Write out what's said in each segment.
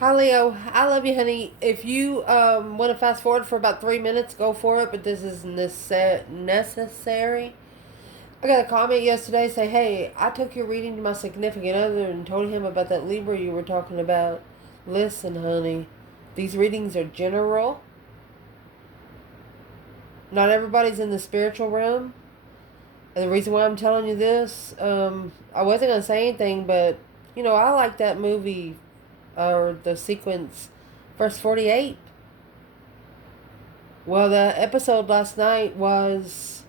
Hi Leo, I love you, honey. If you want to fast forward for about 3 minutes, go for it. But this is necessary. I got a comment yesterday say, "Hey, I took your reading to my significant other and told him about that Libra you were talking about. Listen, honey, these readings are general. Not everybody's in the spiritual realm. And the reason why I'm telling you this, I wasn't gonna say anything, but I like that movie or the sequence, verse 48. Well, the episode last night was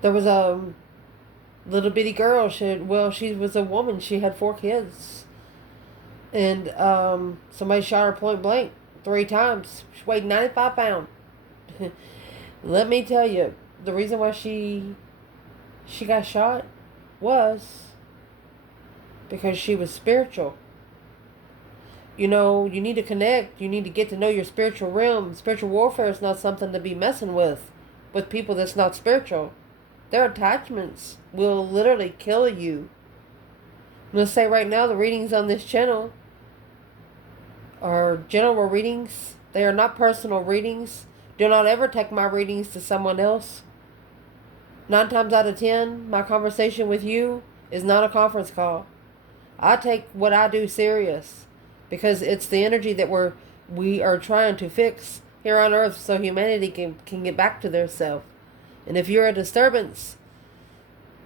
there was a little bitty girl. She was a woman. She had 4 kids, and somebody shot her point blank 3 times. She weighed 95 pounds. Let me tell you, the reason why she got shot was because she was spiritual. You need to connect. You need to get to know your spiritual realm. Spiritual warfare is not something to be messing with people that's not spiritual. Their attachments will literally kill you. I'm going to say right now, the readings on this channel are general readings. They are not personal readings. Do not ever take my readings to someone else. 9 times out of 10, my conversation with you is not a conference call. I take what I do serious because it's the energy that we are trying to fix here on Earth so humanity can get back to their self. And if you're a disturbance,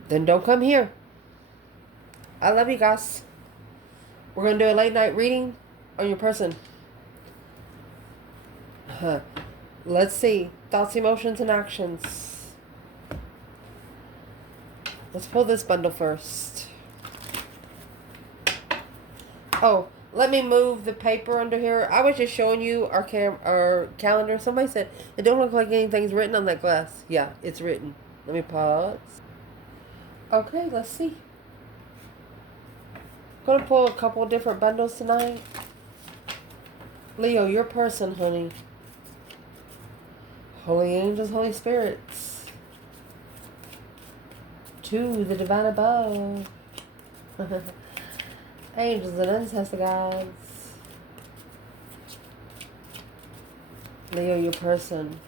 then don't come here. I love you guys. We're going to do a late night reading on your person. Let's see. Thoughts, emotions, and actions. Let's pull this bundle first. Oh, let me move the paper under here. I was just showing you our calendar. Somebody said it don't look like anything's written on that glass. Yeah, it's written. Let me pause. Okay, let's see. Gonna pull a couple of different bundles tonight. Leo, your person, honey. Holy angels, Holy spirits. To the divine above. Angels and ancestor guides. Leo, your person.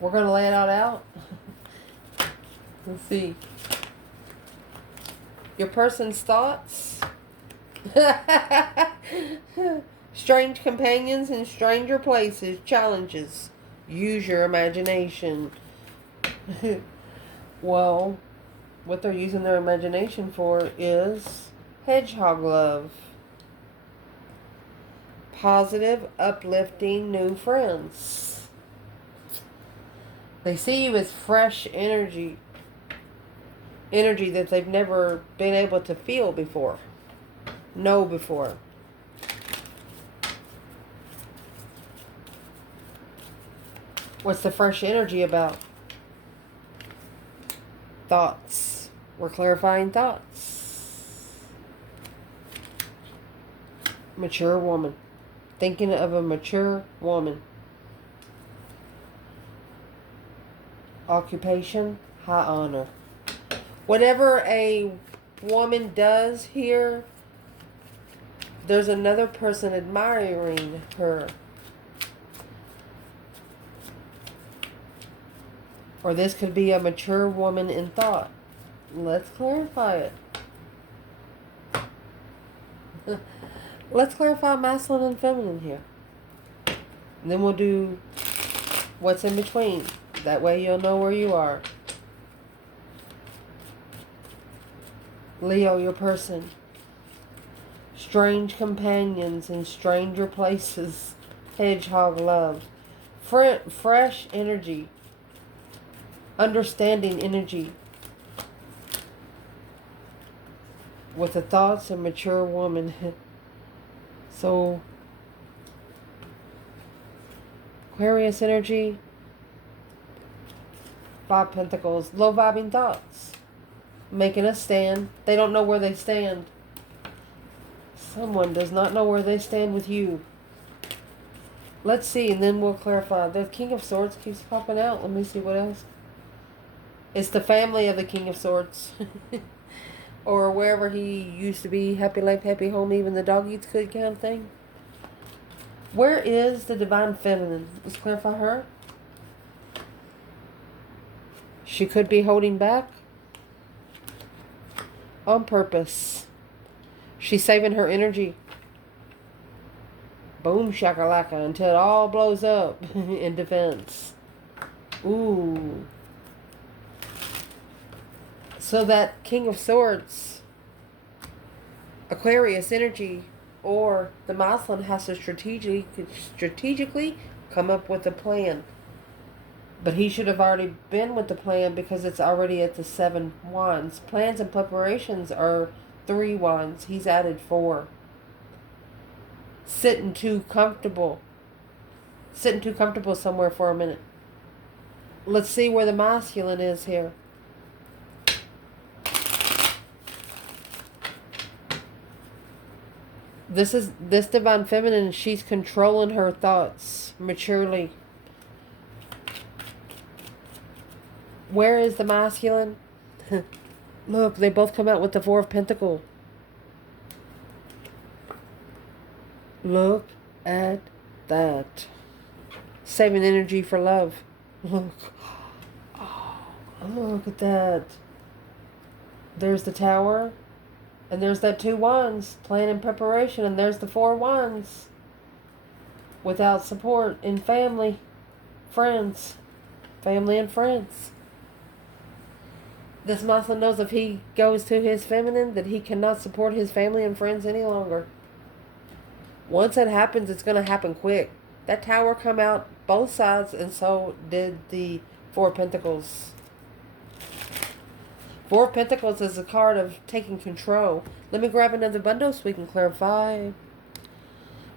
We're going to lay it all out. Let's see. Your person's thoughts. Strange companions in stranger places. Challenges. Use your imagination. Well, what they're using their imagination for is hedgehog love. Positive, uplifting new friends. They see you as fresh energy. Energy that they've never been able to feel before. Know before. What's the fresh energy about? Thoughts. We're clarifying thoughts. Mature woman. Thinking of a mature woman. Occupation, high honor. Whatever a woman does here, there's another person admiring her. Or this could be a mature woman in thought. Let's clarify it. Let's clarify masculine and feminine here. And then we'll do what's in between. That way you'll know where you are. Leo, your person. Strange companions in stranger places. Hedgehog love. Fresh energy. Understanding energy. With the thoughts of a mature woman. So, Aquarius energy. 5 Pentacles. Low vibing thoughts. Making a stand. They don't know where they stand. Someone does not know where they stand with you. Let's see, and then we'll clarify. The King of Swords keeps popping out. Let me see what else. It's the family of the King of Swords. or wherever he used to be, happy life, happy home, even the dog eats good kind of thing. Where is the divine feminine? Let's clarify her. She could be holding back on purpose. She's saving her energy. Boom shakalaka until it all blows up in defense. Ooh. So that King of Swords, Aquarius energy, or the masculine has to strategically come up with a plan. But he should have already been with the plan because it's already at the 7 wands. Plans and preparations are 3 wands. He's added 4. Sitting too comfortable somewhere for a minute. Let's see where the masculine is here. This divine feminine, she's controlling her thoughts maturely. Where is the masculine? Look, they both come out with the 4 of Pentacles. Look at that. Saving energy for love. Look. Oh, look at that. There's the Tower. And there's that 2 wands. Plan and preparation. And there's the 4 wands. Without support in family. Friends. Family and friends. This masculine knows if he goes to his feminine that he cannot support his family and friends any longer. Once that happens, it's going to happen quick. That Tower come out both sides, and so did the 4 of Pentacles. 4 of Pentacles is a card of taking control. Let me grab another bundle so we can clarify.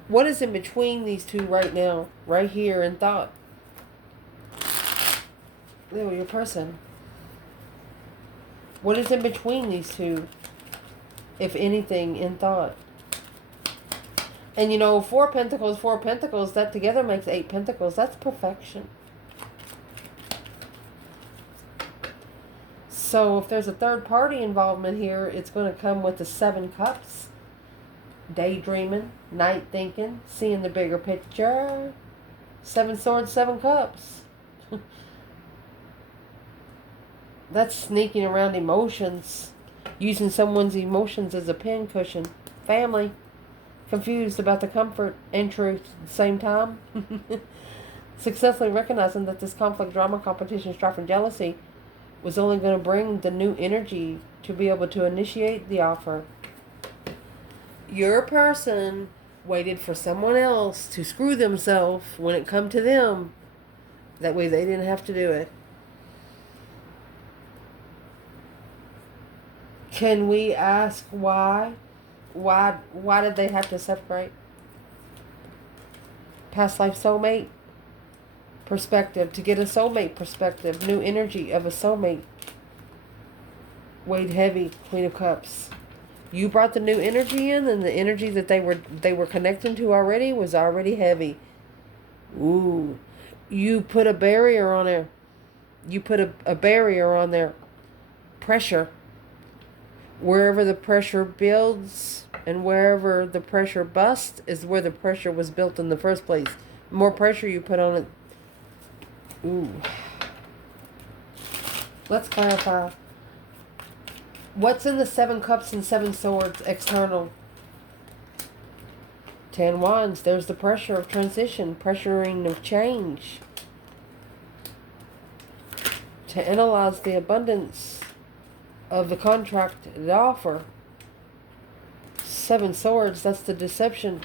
What is in between these two right now? Right here in thought. There, your person. What is in between these two? If anything, in thought. And you know, 4 Pentacles, that together makes 8 Pentacles. That's perfection. So if there's a third party involvement here, it's going to come with the 7 Cups. Daydreaming, night thinking, seeing the bigger picture. 7 Swords, 7 Cups. That's sneaking around emotions. Using someone's emotions as a pin cushion. Family. Confused about the comfort and truth at the same time. Successfully recognizing that this conflict, drama, competition, strife, and jealousy was only going to bring the new energy to be able to initiate the offer. Your person waited for someone else to screw themselves when it come to them. That way they didn't have to do it. Can we ask why? Why did they have to separate? Past life soulmate perspective. To get a soulmate perspective. New energy of a soulmate. Weighed heavy. Queen of Cups. You brought the new energy in, and the energy that they were connecting to already was already heavy. Ooh. You put a barrier on there. You put a barrier on there. Pressure. Wherever the pressure builds and wherever the pressure busts is where the pressure was built in the first place. The more pressure you put on it. Ooh. Let's clarify. What's in the 7 Cups and 7 Swords external? 10 Wands. There's the pressure of transition. Pressuring of change. To analyze the abundance of the contracted offer. 7 Swords, that's the deception.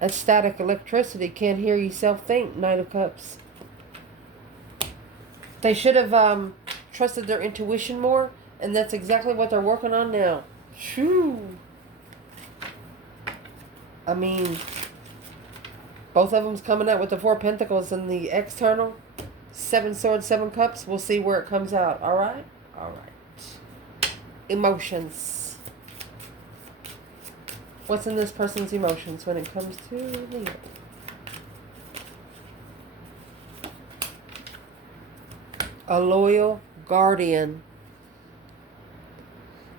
That's static electricity. Can't hear yourself think. Knight of Cups. They should have trusted their intuition more, and that's exactly what they're working on now. Shoo. I mean, both of them's coming out with the 4 Pentacles and the external. 7 Swords, 7 Cups. We'll see where it comes out. All right? All right. Emotions. What's in this person's emotions when it comes to Leo? A loyal guardian.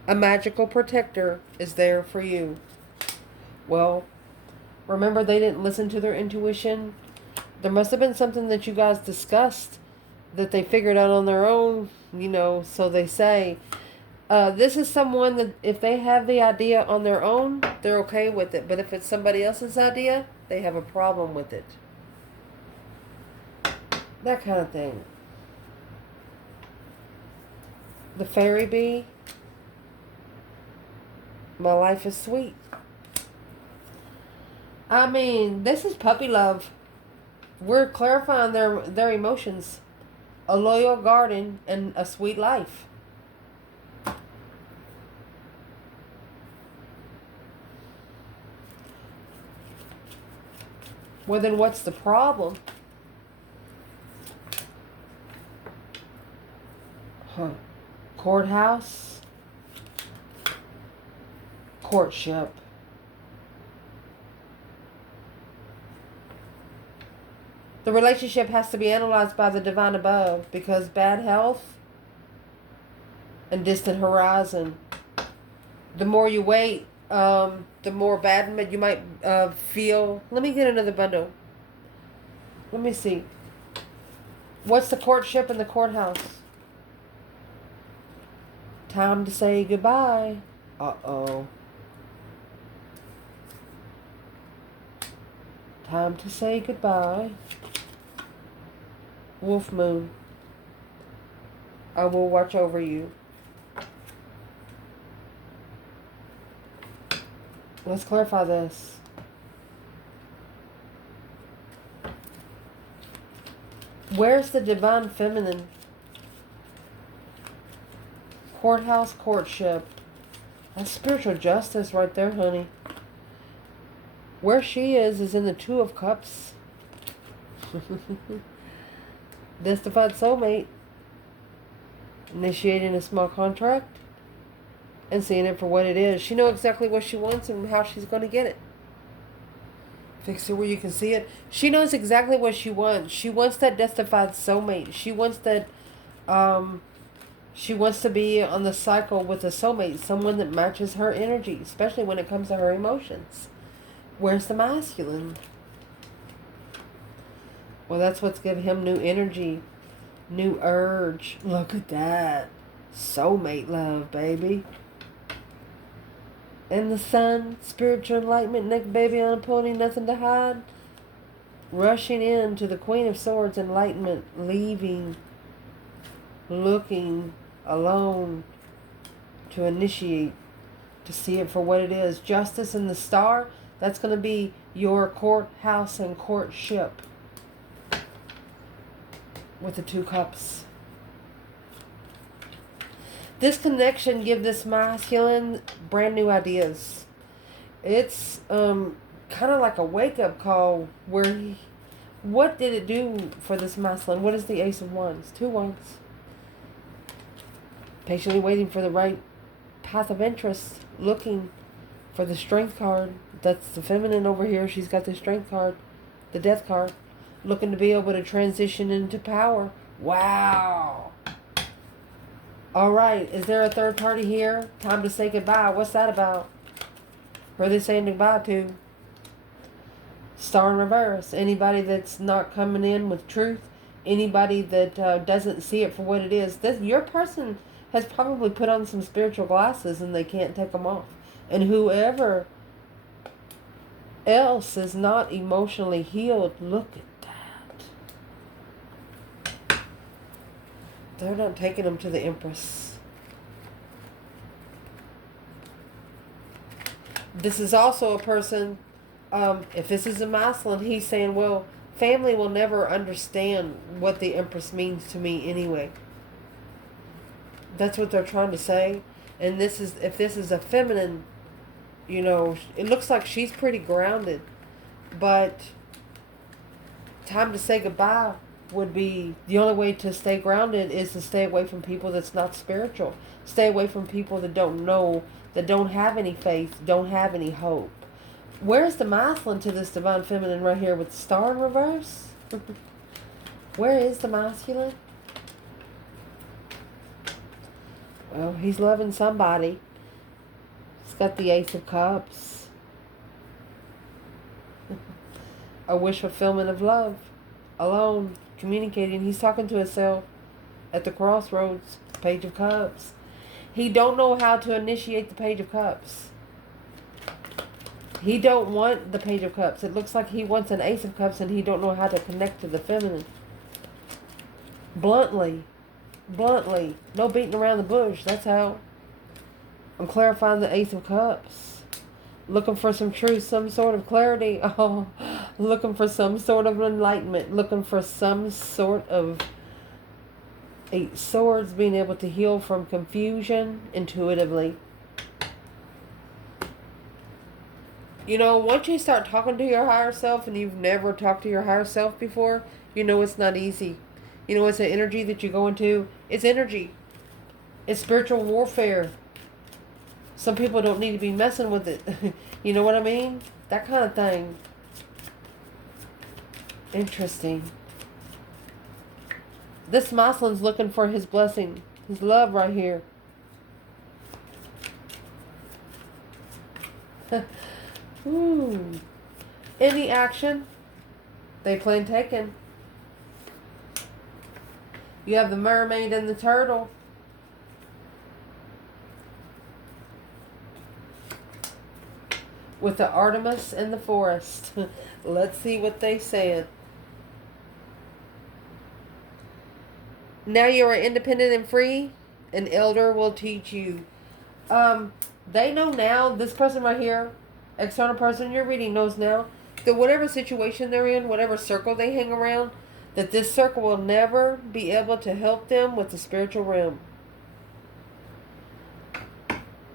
A magical protector is there for you. Well, remember they didn't listen to their intuition. There must have been something that you guys discussed that they figured out on their own, so they say. This is someone that if they have the idea on their own, they're okay with it. But if it's somebody else's idea, they have a problem with it. That kind of thing. The fairy bee. My life is sweet. I mean, this is puppy love. We're clarifying their emotions. A loyal garden and a sweet life. Well, then what's the problem? Courthouse. Courtship. The relationship has to be analyzed by the divine above because bad health and distant horizon. The more you wait, the more bad you might feel. Let me get another bundle. Let me see. What's the courtship in the courthouse? Time to say goodbye. Uh-oh. Time to say goodbye. Wolf moon. I will watch over you. Let's clarify this. Where's the divine feminine? Courthouse courtship. That's spiritual justice right there, honey. Where she is in the Two of Cups. Justified soulmate. Initiating a small contract. And seeing it for what it is. She knows exactly what she wants and how she's going to get it. Fix it where you can see it. She knows exactly what she wants. She wants that justified soulmate. She wants that... she wants to be on the cycle with a soulmate. Someone that matches her energy. Especially when it comes to her emotions. Where's the masculine? Well, that's what's giving him new energy. New urge. Look at that. Soulmate love, baby. And the sun, spiritual enlightenment, naked baby on a pony, nothing to hide. Rushing in to the Queen of Swords, enlightenment, leaving, looking alone to initiate, to see it for what it is. Justice in the star, that's going to be your courthouse and courtship with the Two Cups. This connection give this masculine brand new ideas. It's kind of like a wake-up call where what did it do for this masculine? What is the Ace of Wands? 2 wands. Patiently waiting for the right path of interest. Looking for the Strength card. That's the feminine over here. She's got the Strength card. The Death card. Looking to be able to transition into power. Wow. Alright, is there a third party here? Time to say goodbye. What's that about? Who are they saying goodbye to? Star in reverse. Anybody that's not coming in with truth. Anybody that doesn't see it for what it is. Your person has probably put on some spiritual glasses and they can't take them off. And whoever else is not emotionally healed, look at they're not taking them to the Empress. This is also a person, if this is a masculine, he's saying, well, family will never understand what the Empress means to me anyway. That's what they're trying to say. And this is, if this is a feminine, it looks like she's pretty grounded. But time to say goodbye would be, the only way to stay grounded is to stay away from people that's not spiritual. Stay away from people that don't know, that don't have any faith, don't have any hope. Where's the masculine to this divine feminine right here with the star in reverse? Where is the masculine? Well, he's loving somebody. It's got the Ace of Cups. A wish fulfillment of love. Alone. Communicating. He's talking to himself. At the crossroads. Page of Cups. He don't know how to initiate the Page of Cups. He don't want the Page of Cups. It looks like he wants an Ace of Cups and he don't know how to connect to the feminine. Bluntly. Bluntly. No beating around the bush. That's how. I'm clarifying the Ace of Cups. Looking for some truth, some sort of clarity. Oh, looking for some sort of enlightenment. Looking for some sort of 8 Swords, being able to heal from confusion intuitively. You know, once you start talking to your higher self and you've never talked to your higher self before, you know it's not easy. You know, it's an energy that you go into. It's energy. It's spiritual warfare. Some people don't need to be messing with it. You know what I mean? That kind of thing. Interesting. This Muslim's looking for his blessing. His love right here. Ooh. Any action, they plan taken. You have the mermaid and the turtle. With the Artemis and the forest. Let's see what they said. Now you are independent and free. An elder will teach you. They know now, this person right here, external person you're reading knows now, that whatever situation they're in, whatever circle they hang around, that this circle will never be able to help them with the spiritual realm.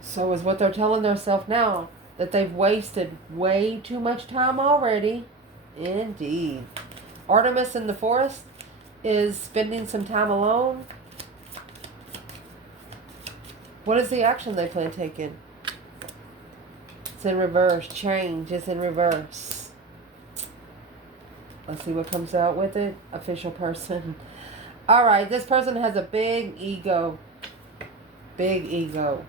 So is what they're telling themselves now, that they've wasted way too much time already. Indeed. Artemis in the forest is spending some time alone. What is the action they plan taking? It's in reverse. Change is in reverse. Let's see what comes out with it. Official person. Alright, this person has a big ego. Big ego.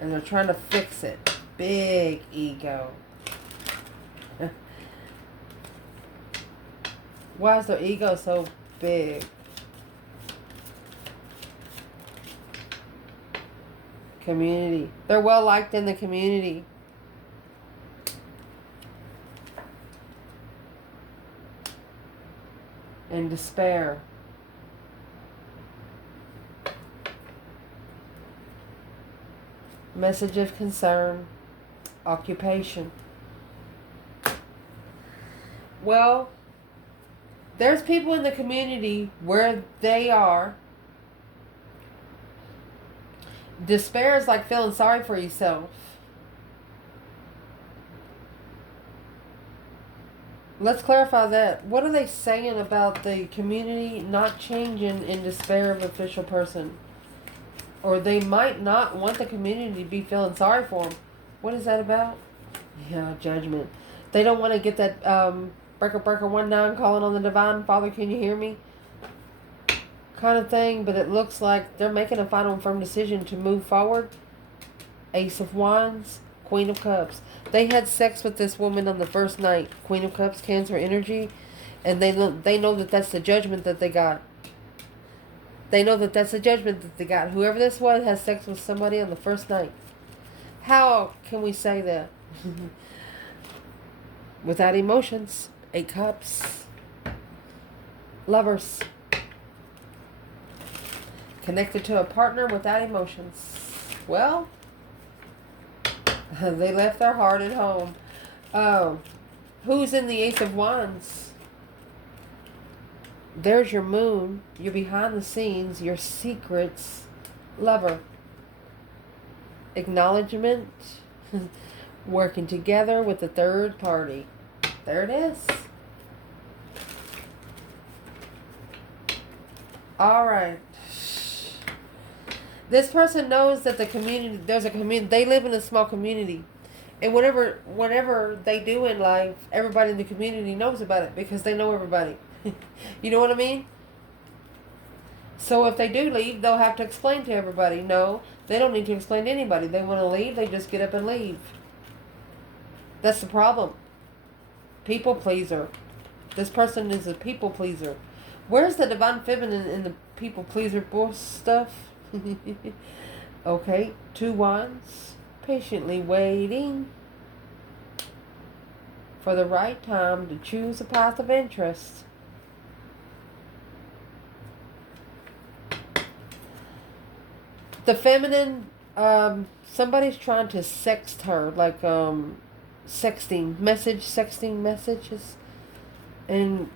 And they're trying to fix it. Big ego. Why is their ego so big? Community. They're well liked in the community. And despair. Message of concern. Occupation. Well, there's people in the community where they are. Despair is like feeling sorry for yourself. Let's clarify that. What are they saying about the community not changing in despair of official person? Or they might not want the community to be feeling sorry for them. What is that about? Yeah, judgment. They don't want to get that breaker 19 calling on the divine Father, can you hear me? Kind of thing, but it looks like they're making a final and firm decision to move forward. Ace of Wands, Queen of Cups. They had sex with this woman on the first night. Queen of Cups, Cancer energy, and they know that that's the judgment that they got. They know that that's the judgment that they got. Whoever this was has sex with somebody on the first night. How can we say that? Without emotions. 8 Cups. Lovers. Connected to a partner without emotions. Well, they left their heart at home. Who's in the Ace of Wands? There's your moon. You're behind the scenes. Your secrets. Lover. Acknowledgement. Working together with the third party. There it is. Alright. This person knows that the community, there's a community, they live in a small community. And whatever they do in life, everybody in the community knows about it because they know everybody. You know what I mean? So if they do leave, they'll have to explain to everybody, no, They don't need to explain to anybody. They want to leave, they just get up and leave. That's the problem. People pleaser. This person is a people pleaser. Where's the divine feminine in the people pleaser stuff? Okay, 2 wands. Patiently waiting for the right time to choose a path of interest. The feminine, somebody's trying to sext her, like sexting messages, and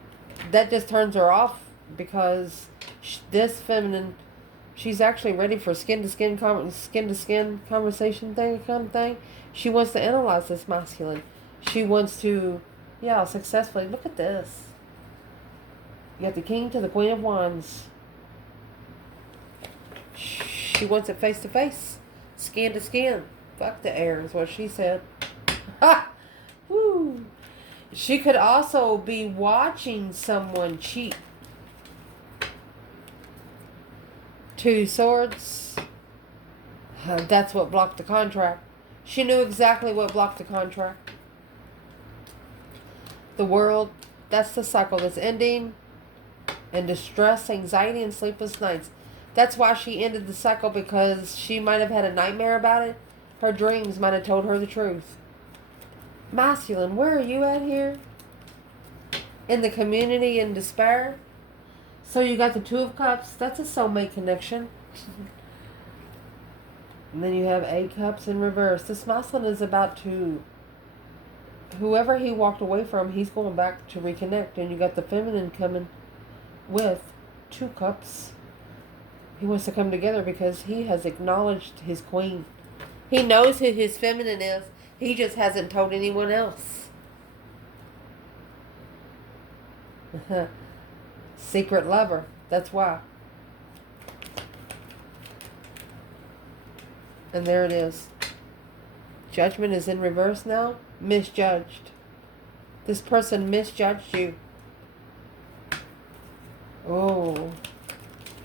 that just turns her off because this feminine, she's actually ready for skin to skin conversation kind of thing. She wants to analyze this masculine. She wants to, successfully. Look at this. You got the King to the Queen of Wands. She wants it face to face, skin to skin. Fuck the air is what she said. Ha! Woo! She could also be watching someone cheat. 2 swords. That's what blocked the contract. She knew exactly what blocked the contract. The World. That's the cycle that's ending. And distress, anxiety, and sleepless nights. That's why she ended the cycle, because she might have had a nightmare about it. Her dreams might have told her the truth. Masculine, where are you at here? In the community in despair. So you got the 2 of Cups. That's a soulmate connection. And then you have 8 Cups in reverse. This masculine is about to... Whoever he walked away from, he's going back to reconnect. And you got the feminine coming with 2 Cups. He wants to come together because he has acknowledged his queen. He knows who his feminine is. He just hasn't told anyone else. Secret lover. That's why. And there it is. Judgment is in reverse now. Misjudged. This person misjudged you. Oh.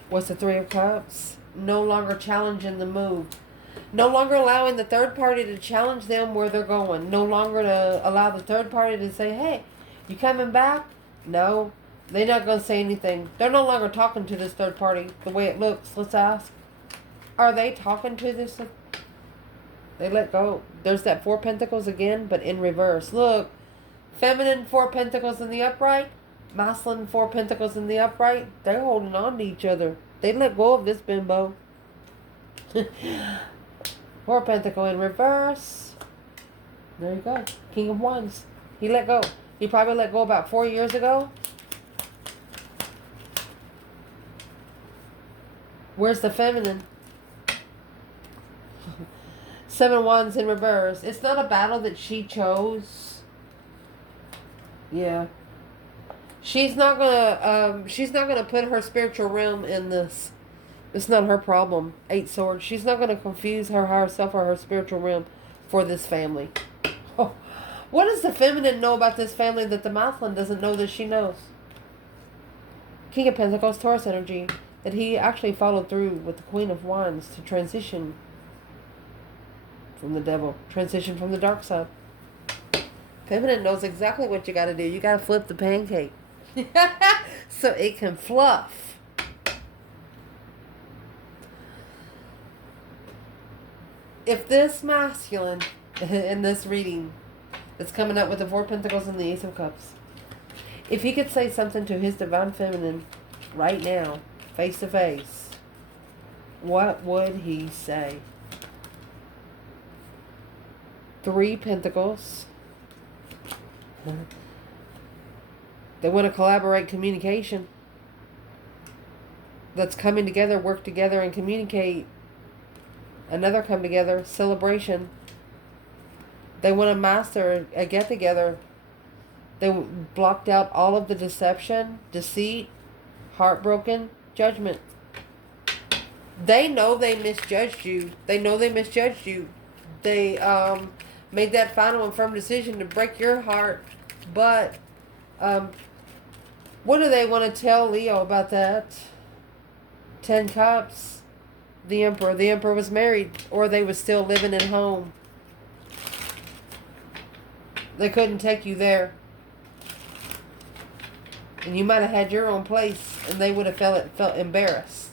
What's the 3 of Cups? No longer challenging the move. No longer allowing the third party to challenge them where they're going. No longer to allow the third party to say, hey, you coming back? No. They're not going to say anything. They're no longer talking to this third party the way it looks. Let's ask. Are they talking to this? They let go. There's that 4 Pentacles again, but in reverse. Look. Feminine 4 Pentacles in the upright. Masculine 4 Pentacles in the upright. They're holding on to each other. They let go of this bimbo. 4 Pentacle in reverse. There you go. King of Wands. He let go. He probably let go about 4 years ago. Where's the feminine? 7 Wands in reverse. It's not a battle that she chose. Yeah. She's not gonna put her spiritual realm in this. It's not her problem. 8 Swords. She's not gonna confuse her higher self or her spiritual realm for this family. Oh, what does the feminine know about this family that the masculine doesn't know that she knows? King of Pentacles, Taurus energy. That he actually followed through with the Queen of Wands to transition from the devil. Transition from the dark side. Feminine knows exactly what you got to do. You got to flip the pancake. So it can fluff. If this masculine in this reading that's coming up with the 4 Pentacles and the Ace of Cups, if he could say something to his divine feminine right now, face to face, what would he say? 3 Pentacles. They want to collaborate, communication. Let's coming together, work together, and communicate. Another come together, celebration. They want to master a get together. They blocked out all of the deception, deceit, heartbroken, judgment. They know they misjudged you. They know they misjudged you. They made that final and firm decision to break your heart. But what do they want to tell Leo about that? 10 Cups. the Emperor. The Emperor was married, or they was still living at home. They couldn't take you there. And you might have had your own place, and they would have felt embarrassed.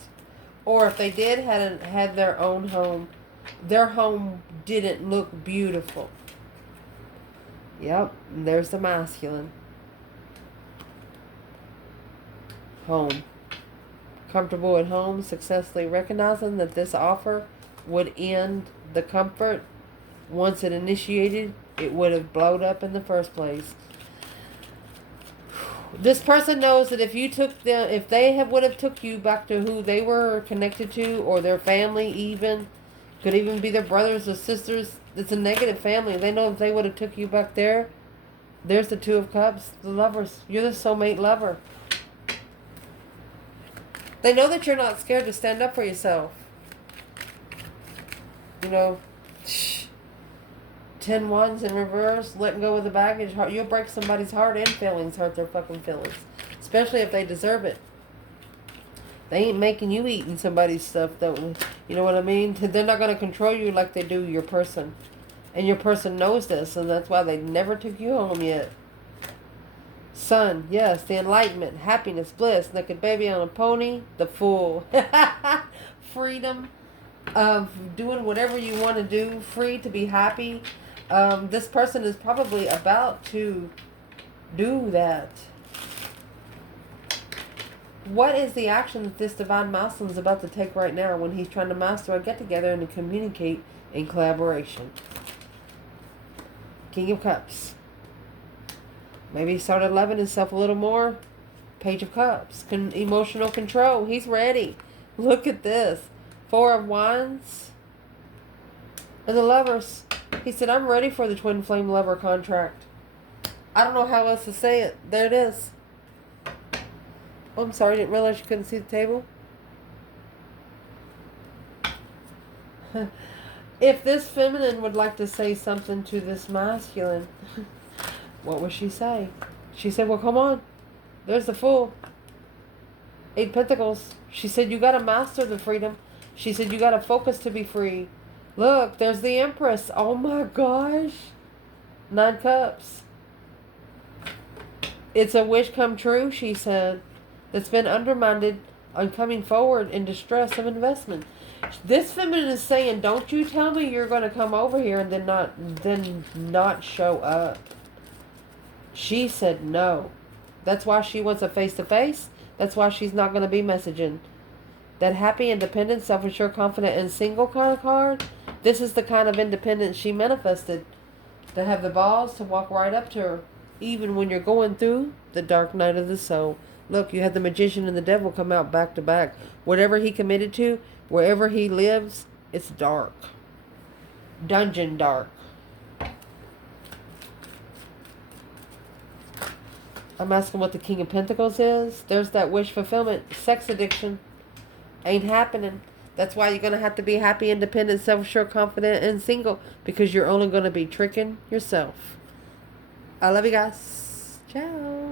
Or if they did had their own home, their home didn't look beautiful. Yep, and there's the masculine. Home. Comfortable at home, successfully recognizing that this offer would end the comfort. Once it initiated, it would have blown up in the first place. This person knows that if they would have took you back to who they were connected to, or their family, even could even be their brothers or sisters. It's a negative family. They know if they would have took you back there. There's the Two of Cups, the lovers. You're the soulmate lover. They know that you're not scared to stand up for yourself. You know, 10 wands in reverse, letting go of the baggage. You'll break somebody's heart and feelings, hurt their fucking feelings. Especially if they deserve it. They ain't making you eating somebody's stuff, though. You know what I mean? They're not going to control you like they do your person. And your person knows this, and that's why they never took you home yet. Sun, yes, the enlightenment, happiness, bliss, naked baby on a pony, the Fool. Freedom of doing whatever you want to do, free to be happy. This person is probably about to do that. What is the action that this divine masculine is about to take right now when he's trying to master a get-together and to communicate in collaboration? King of Cups. Maybe he started loving himself a little more. Page of Cups. Emotional control. He's ready. Look at this. Four of Wands. And the Lovers. He said, I'm ready for the twin flame lover contract. I don't know how else to say it. There it is. Oh, I'm sorry. I didn't realize you couldn't see the table. If this feminine would like to say something to this masculine, what would she say? She said, well, come on. There's the Fool. 8 Pentacles. She said, you got to master the freedom. She said, you got to focus to be free. Look, there's the Empress. Oh, my gosh. 9 Cups. It's a wish come true, she said, that's been undermined on coming forward in distress of investment. This feminine is saying, don't you tell me you're going to come over here and then not show up. She said no. That's why she wants a face-to-face. That's why she's not going to be messaging. That happy, independent, self-assured, confident, and single kind of card, this is the kind of independence she manifested. To have the balls to walk right up to her, even when you're going through the dark night of the soul. Look, you had the Magician and the Devil come out back to back. Whatever he committed to, wherever he lives, it's dark. Dungeon dark. I'm asking what the King of Pentacles is. There's that wish fulfillment. Sex addiction. Ain't happening. That's why you're going to have to be happy, independent, self-assured, confident, and single. Because you're only going to be tricking yourself. I love you guys. Ciao.